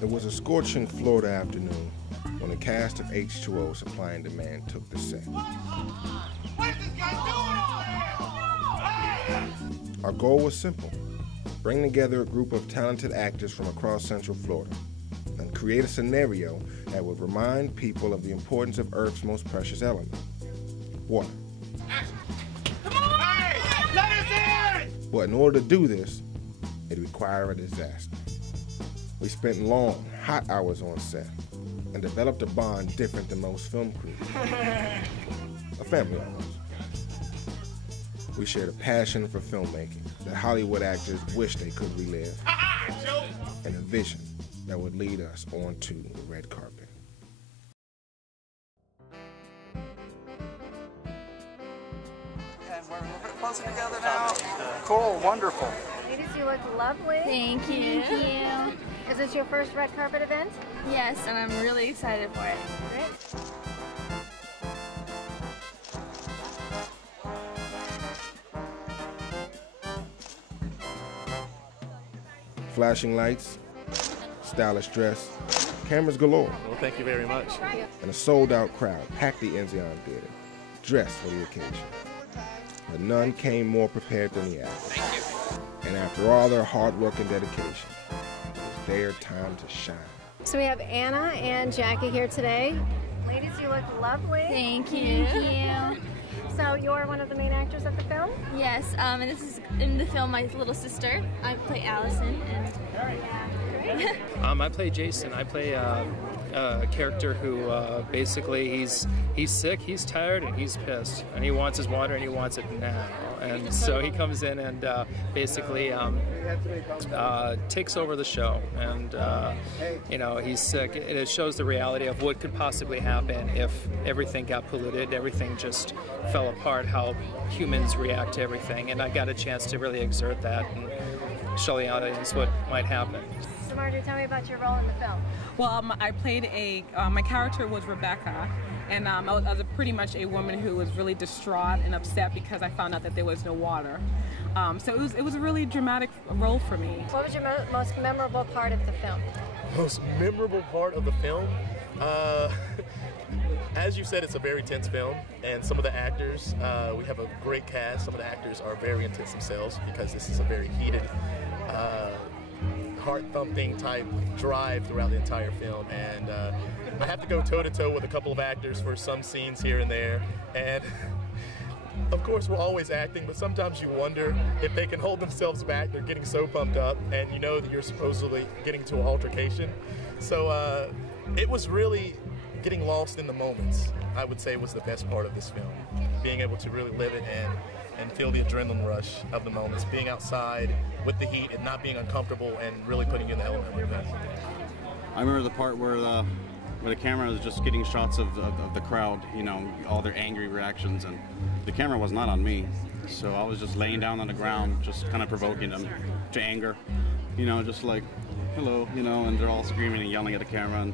It was a scorching Florida afternoon when the cast of H2O Supply and Demand took the set. What is this guy doing over here? Our goal was simple: bring together a group of talented actors from across Central Florida and create a scenario that would remind people of the importance of Earth's most precious element, water. Come on! Hey, let us in! But in order to do this, it required a disaster. We spent long, hot hours on set and developed a bond different than most film crews. A family almost. We shared a passion for filmmaking that Hollywood actors wish they could relive, and a vision that would lead us onto the red carpet. And we're a little bit closer together now. Cool, wonderful. Ladies, you look lovely. Thank you. Thank you. Is this your first red carpet event? Yes, and I'm really excited for it. Great. Flashing lights, stylish dress, cameras galore, Well, thank you very much. and a sold-out crowd packed the Enzian Theater, dressed for the occasion. But none came more prepared than the actors. And after all their hard work and dedication, it was their time to shine. So we have Anna and Jackie here today. Ladies, you look lovely. Thank you. So you're one of the main actors of the film? Yes, and this is in the film my little sister. I play Allison. And I play Jason. I play a character who basically he's sick, he's tired, and he's pissed, and he wants his water and he wants it now. And so he comes in and basically takes over the show. And you know, he's sick. It shows the reality of what could possibly happen if everything got polluted, everything just fell apart, how humans react to everything. And I got a chance to really exert that and show the audience what might happen. So Marjorie, tell me about your role in the film. Well, I played my character was Rebecca, and I was pretty much a woman who was really distraught and upset because I found out that there was no water. So it was a really dramatic role for me. What was your most memorable part of the film? Most memorable part of the film? As you said, it's a very tense film, and some of the actors, we have a great cast. Some of the actors are very intense themselves because this is a very heated, heart-thumping type drive throughout the entire film. And I have to go toe-to-toe with a couple of actors for some scenes here and there. And of course, we're always acting, but sometimes you wonder if they can hold themselves back. They're getting so pumped up, and you know that you're supposedly getting to an altercation. So it was really getting lost in the moments, I would say, was the best part of this film. Being able to really live it and feel the adrenaline rush of the moments. Being outside with the heat and not being uncomfortable and really putting you in the element like that. I remember the part where the camera was just getting shots of the crowd, you know, all their angry reactions, and the camera was not on me. So I was just laying down on the ground, just kind of provoking them to anger, you know, just like, hello, you know, and they're all screaming and yelling at the camera, and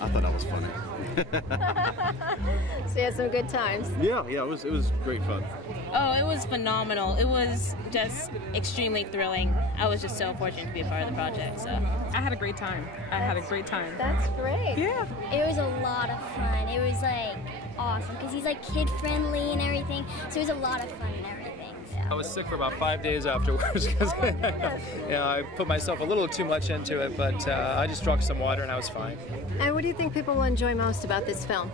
I thought that was funny. So you had some good times. Yeah, it was great fun. Oh, it was phenomenal. It was just extremely thrilling. I was just so fortunate to be a part of the project. So I had a great time. That's great. Yeah. It was a lot of fun. It was like awesome because he's like kid friendly and everything. So it was a lot of fun and everything. I was sick for about 5 days afterwards because you know, I put myself a little too much into it, but I just drank some water and I was fine. And what do you think people will enjoy most about this film?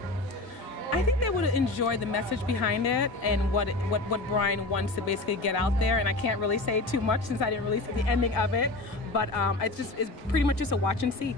I think they would enjoy the message behind it and what Bryan wants to basically get out there. And I can't really say too much since I didn't really see the ending of it. But it's pretty much just a watch and see.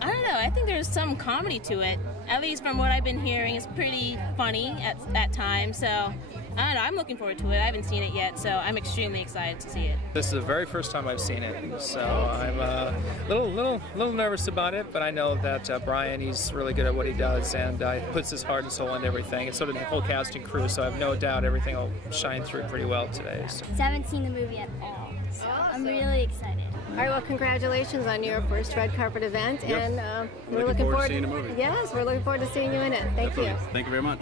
I don't know. I think there's some comedy to it. At least from what I've been hearing, it's pretty funny at times. So I don't know. I'm looking forward to it. I haven't seen it yet, so I'm extremely excited to see it. This is the very first time I've seen it, so I'm a little nervous about it. But I know that Bryan, he's really good at what he does, and puts his heart and soul into everything. It's sort of the whole cast and crew, so I have no doubt everything will shine through pretty well today. So. I haven't seen the movie at all, so I'm really excited. All right, well, congratulations on your first red carpet event, Yep. and we're looking forward to seeing the movie. Yes, we're looking forward to seeing you in it. Thank you. Thank you very much.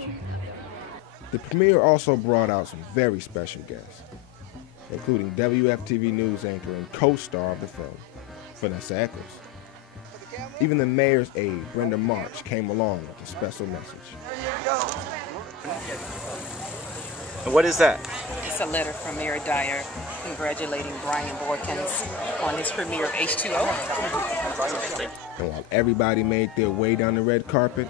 The premiere also brought out some very special guests, including WFTV News anchor and co-star of the film, Vanessa Eccles. Even the mayor's aide, Brenda March, came along with a special message. What is that? It's a letter from Mayor Dyer congratulating Bryan Boykins on his premiere of H2O. And while everybody made their way down the red carpet,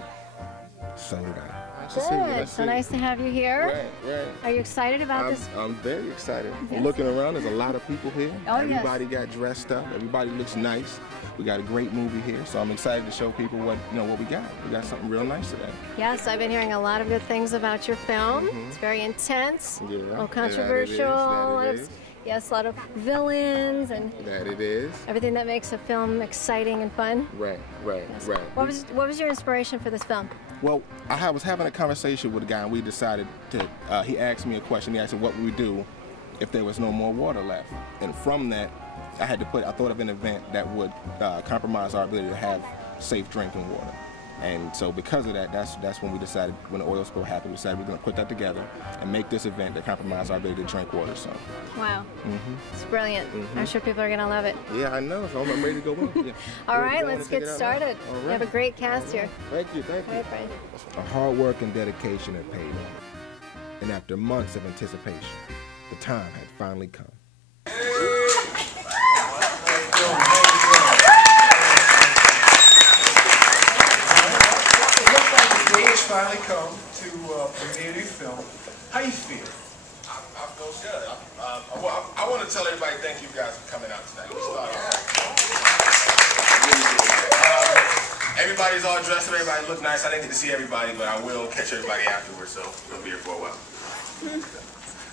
so did I. Good. So nice to have you here. Right. Are you excited about this? I'm very excited. Yes. I'm looking around. There's a lot of people here. Oh, Everybody got dressed up. Everybody looks nice. We got a great movie here, so I'm excited to show people what we got. We got something real nice today. Yes, I've been hearing a lot of good things about your film. It's very intense, a little controversial. Yes, a lot of villains and that it is. Everything that makes a film exciting and fun. Right. Yes. What was your inspiration for this film? Well, I was having a conversation with a guy, and we decided to. He asked me a question. He asked me what would we do if there was no more water left, and from that, I thought of an event that would compromise our ability to have safe drinking water. And so because of that, that's when we decided, when the oil spill happened, we decided we're going to put that together and make this event that compromises our ability to drink water. So. Wow. It's brilliant. I'm sure people are going to love it. Yeah, I know. So I'm ready to go in. Yeah. All right, let's get started. All right. We have a great cast here. Thank you. All right, Bryan. A hard work and dedication had paid off. And after months of anticipation, the time had finally come. It's finally come to premiere your film. How you feel? I feel good. I want to tell everybody thank you guys for coming out tonight. We start off. Everybody's all dressed up. Everybody look nice. I didn't get to see everybody, but I will catch everybody afterwards, so we'll be here for a while.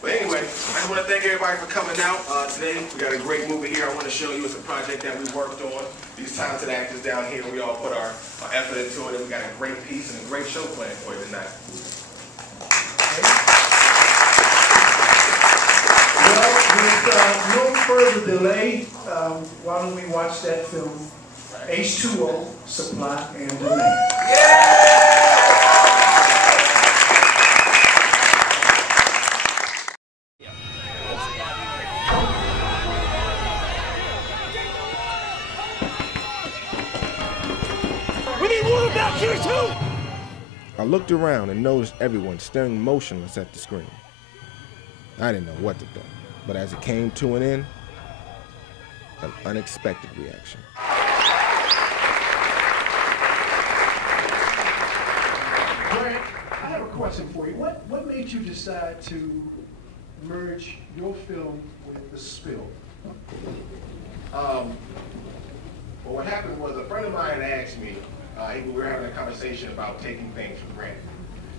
But anyway, I just want to thank everybody for coming out. Today, we got a great movie here. I want to show you. It's a project that we worked on. These talented actors down here, we all put our effort into it, and we got a great piece and a great show planned for you tonight. Well, with no further delay, why don't we watch that film, H2O, Supply and Demand. I looked around and noticed everyone staring motionless at the screen. I didn't know what to think, but as it came to an end, an unexpected reaction. Bryan, I have a question for you. What made you decide to merge your film with The Spill? Well, what happened was a friend of mine asked me, we were having a conversation about taking things for granted.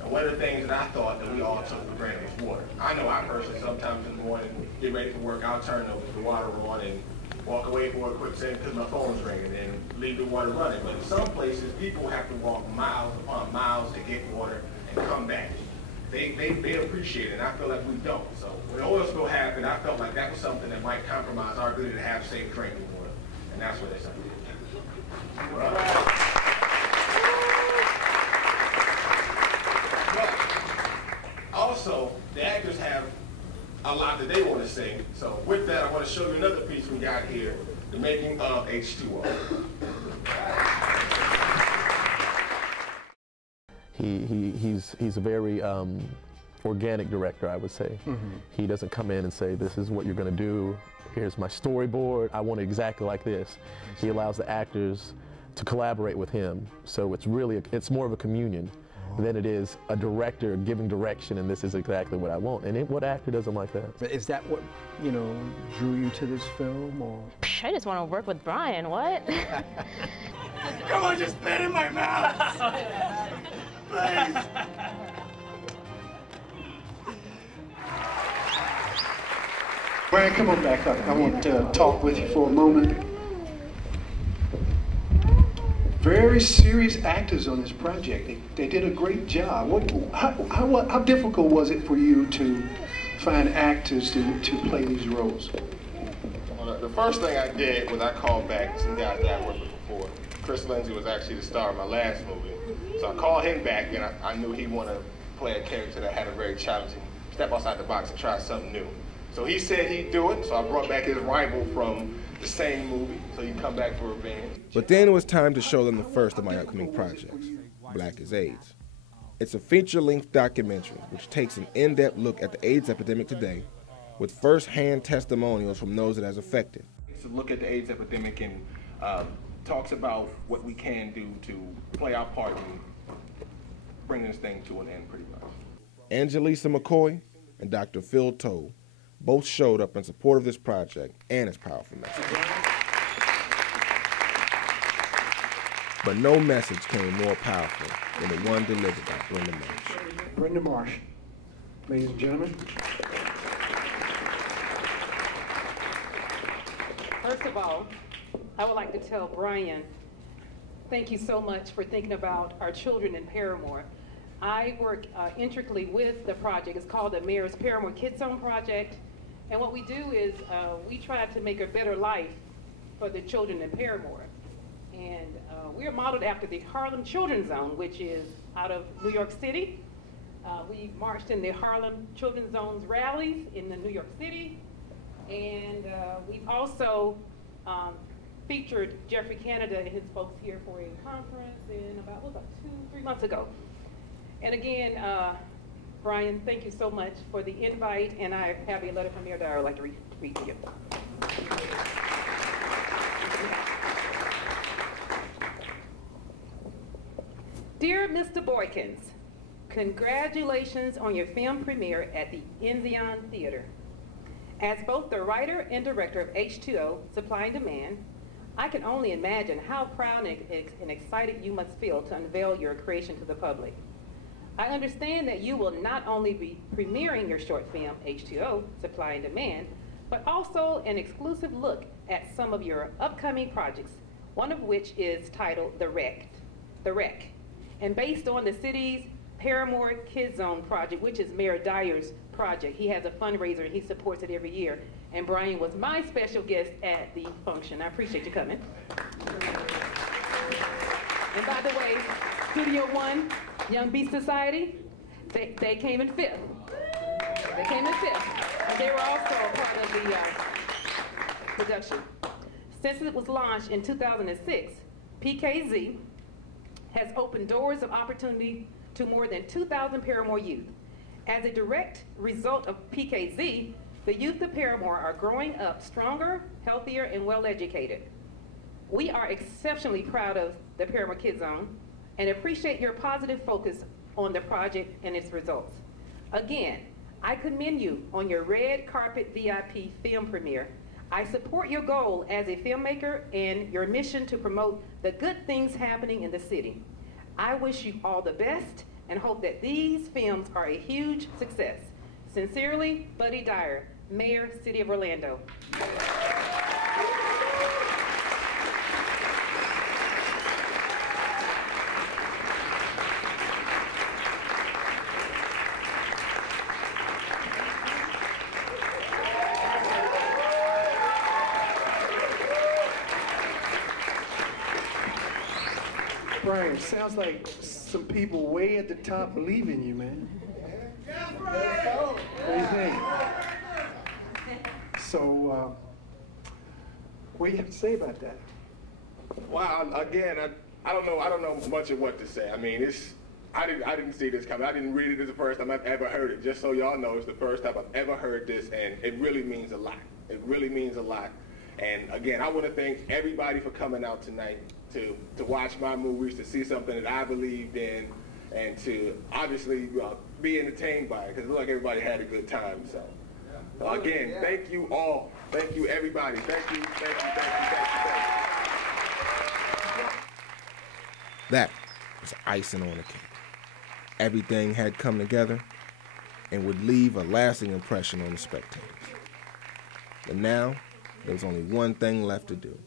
And one of the things that I thought that we all took for granted was water. I know I personally sometimes in the morning, get ready for work, I'll turn the water on and walk away for a quick second because my phone's ringing and leave the water running. But in some places, people have to walk miles upon miles to get water and come back. They appreciate it, and I feel like we don't. So when the oil spill happened, I felt like that was something that might compromise our ability to have safe drinking water. And that's what they said. Also, the actors have a lot that they want to say. So with that, I want to show you another piece we got here, the making of H2O. He's a very organic director, I would say. He doesn't come in and say, this is what you're going to do. Here's my storyboard. I want it exactly like this. He allows the actors to collaborate with him. So it's more of a communion than it is a director giving direction and this is exactly what I want. And what actor doesn't like that? Is that what, drew you to this film, or? I just want to work with Bryan, what? Come on, just spit in my mouth! Please! Bryan, come on back up. I want to talk with you for a moment. Very serious actors on this project. They did a great job. How difficult was it for you to find actors to play these roles? Well, the first thing I did was I called back some guys that I worked with before. Chris Lindsay was actually the star of my last movie. So I called him back, and I knew he wanted to play a character that had a very challenging step outside the box and try something new. So he said he'd do it, so I brought back his rival from the same movie, so you come back for revenge. But then it was time to show them the first of my upcoming projects, Black is AIDS. It's a feature-length documentary which takes an in-depth look at the AIDS epidemic today with first-hand testimonials from those it has affected. It's a look at the AIDS epidemic and talks about what we can do to play our part in bringing this thing to an end, pretty much. Angelisa McCoy and Dr. Phil Toll both showed up in support of this project and its powerful message. But no message came more powerful than the one delivered by Brenda Marsh. Brenda Marsh, ladies and gentlemen. First of all, I would like to tell Bryan, thank you so much for thinking about our children in Paramore. I work intricately with the project. It's called the Mayor's Paramore Kids Zone Project. And what we do is we try to make a better life for the children in Paramore. And we are modeled after the Harlem Children's Zone, which is out of New York City. We marched in the Harlem Children's Zone's rallies in New York City. And we've also featured Jeffrey Canada and his folks here for a conference in about 2-3 months ago. And again, Bryan, thank you so much for the invite, and I have a letter from Mayor Dyer I'd like to read to you. Dear Mr. Boykins, congratulations on your film premiere at the Enzian Theater. As both the writer and director of H2O, Supply and Demand, I can only imagine how proud and excited you must feel to unveil your creation to the public. I understand that you will not only be premiering your short film, H2O, Supply and Demand, but also an exclusive look at some of your upcoming projects, one of which is titled The Wreck, and based on the city's Paramore Kids Zone project, which is Mayor Dyer's project. He has a fundraiser and he supports it every year. And Bryan was my special guest at the function. I appreciate you coming. And by the way, Studio One, Young Beast Society, they came in 5th. They came in 5th. And they were also a part of the production. Since it was launched in 2006, PKZ has opened doors of opportunity to more than 2,000 Paramore youth. As a direct result of PKZ, the youth of Paramore are growing up stronger, healthier, and well-educated. We are exceptionally proud of the Paramore Kids Zone and appreciate your positive focus on the project and its results. Again, I commend you on your red carpet VIP film premiere. I support your goal as a filmmaker and your mission to promote the good things happening in the city. I wish you all the best and hope that these films are a huge success. Sincerely, Buddy Dyer, Mayor, City of Orlando. Bryan, sounds like some people way at the top believe in you, man. What do you think? So, what do you have to say about that? Well, again, I don't know much of what to say. I mean, I didn't see this coming. I didn't read it as the first time I've ever heard it. Just so y'all know, it's the first time I've ever heard this, and it really means a lot. It really means a lot. And again, I want to thank everybody for coming out tonight to watch my movies, to see something that I believed in, and to obviously be entertained by it, because it looked like everybody had a good time. So again, thank you all. Thank you, everybody. Thank you, thank you, thank you, thank you, thank you. That was icing on the cake. Everything had come together and would leave a lasting impression on the spectators. But now, there was only one thing left to do.